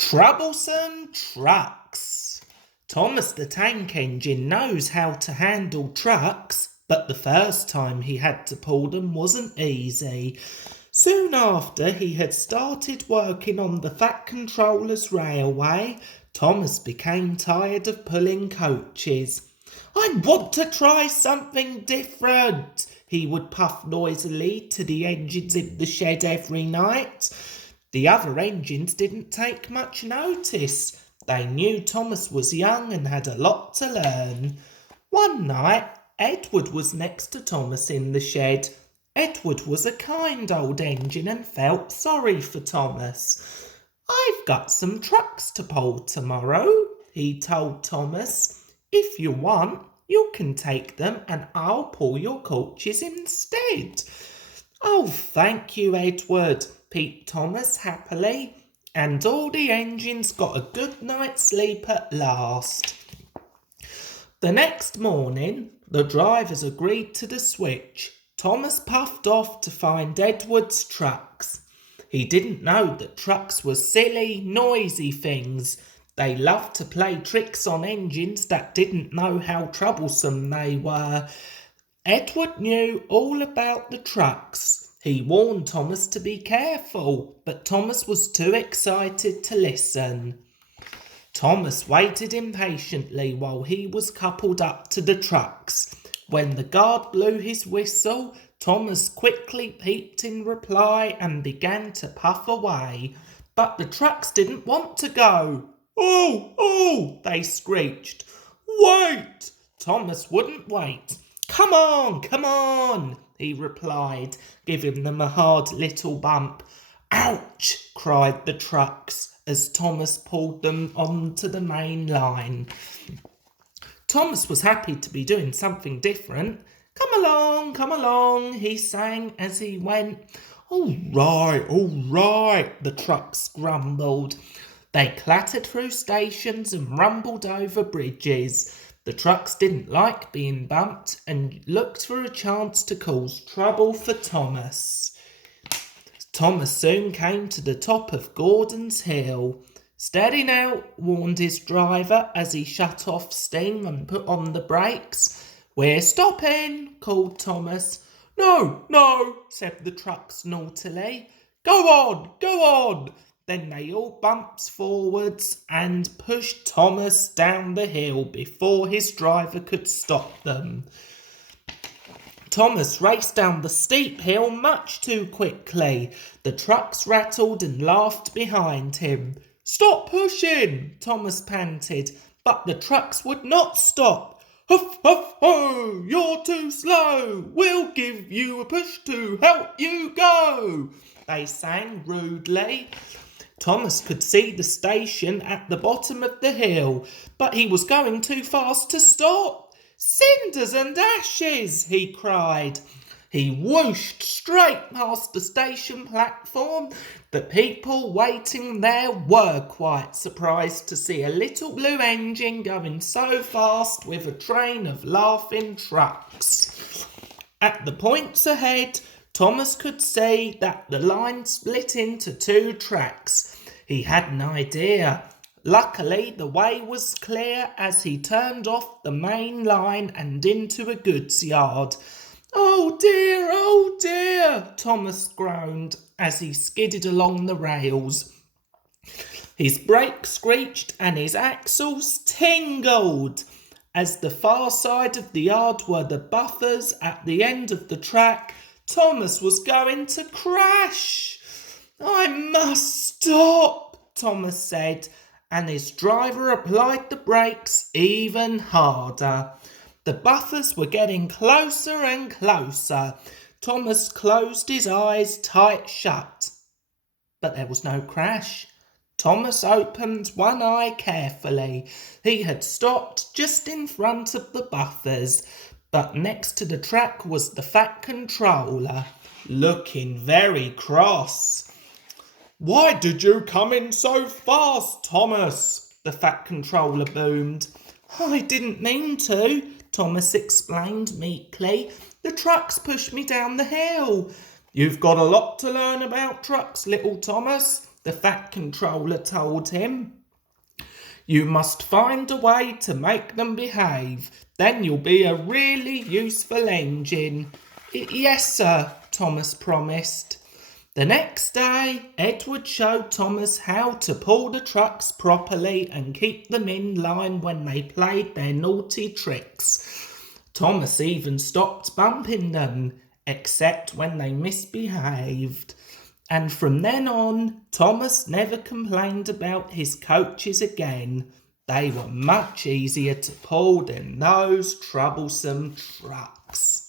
Troublesome trucks. Thomas the Tank Engine knows how to handle trucks, but the first time he had to pull them wasn't easy. Soon after he had started working on the Fat Controller's railway, Thomas became tired of pulling coaches. "I want to try something different," he would puff noisily to the engines in the shed every night. The other engines didn't take much notice. They knew Thomas was young and had a lot to learn. One night, Edward was next to Thomas in the shed. Edward was a kind old engine and felt sorry for Thomas. "I've got some trucks to pull tomorrow," he told Thomas. "If you want, you can take them and I'll pull your coaches instead." "Oh, thank you, Edward," peeped Thomas happily, and all the engines got a good night's sleep at last. The next morning, the drivers agreed to the switch. Thomas puffed off to find Edward's trucks. He didn't know that trucks were silly, noisy things. They loved to play tricks on engines that didn't know how troublesome they were. Edward knew all about the trucks. He warned Thomas to be careful, but Thomas was too excited to listen. Thomas waited impatiently while he was coupled up to the trucks. When the guard blew his whistle, Thomas quickly peeped in reply and began to puff away. But the trucks didn't want to go. "Oh, oh," they screeched. "Wait!" Thomas wouldn't wait. Come on," he replied, giving them a hard little bump. "Ouch!" cried the trucks as Thomas pulled them onto the main line. Thomas was happy to be doing something different. Come along, he sang as he went. All right, the trucks grumbled. They clattered through stations and rumbled over bridges. The trucks didn't like being bumped and looked for a chance to cause trouble for Thomas. Thomas soon came to the top of Gordon's Hill. "Steady now," warned his driver as he shut off steam and put on the brakes. "We're stopping," called Thomas. No, said the trucks naughtily. Go on. Then they all bumped forwards and pushed Thomas down the hill before his driver could stop them. Thomas raced down the steep hill much too quickly. The trucks rattled and laughed behind him. "Stop pushing," Thomas panted, but the trucks would not stop. "Huff, huff, ho, you're too slow. We'll give you a push to help you go," they sang rudely. Thomas could see the station at the bottom of the hill, but he was going too fast to stop. "Cinders and ashes," he cried. He whooshed straight past the station platform. The people waiting there were quite surprised to see a little blue engine going so fast with a train of laughing trucks. At the points ahead, Thomas could see that the line split into two tracks. He had an idea. Luckily, the way was clear as he turned off the main line and into a goods yard. Oh dear, Thomas groaned as he skidded along the rails. His brakes screeched and his axles tingled. As the far side of the yard were the buffers at the end of the track, Thomas was going to crash. "I must stop," Thomas said, and his driver applied the brakes even harder. The buffers were getting closer and closer. Thomas closed his eyes tight shut. But there was no crash. Thomas opened one eye carefully. He had stopped just in front of the buffers, but next to the track was the Fat Controller, looking very cross. "Why did you come in so fast, Thomas?" the Fat Controller boomed. "I didn't mean to," Thomas explained meekly. "The trucks pushed me down the hill." "You've got a lot to learn about trucks, little Thomas. the Fat Controller told him. You must find a way to make them behave. Then you'll be a really useful engine. Yes, sir, Thomas promised. The next day, Edward showed Thomas how to pull the trucks properly and keep them in line when they played their naughty tricks. Thomas even stopped bumping them, except when they misbehaved. And from then on, Thomas never complained about his coaches again. They were much easier to pull than those troublesome trucks.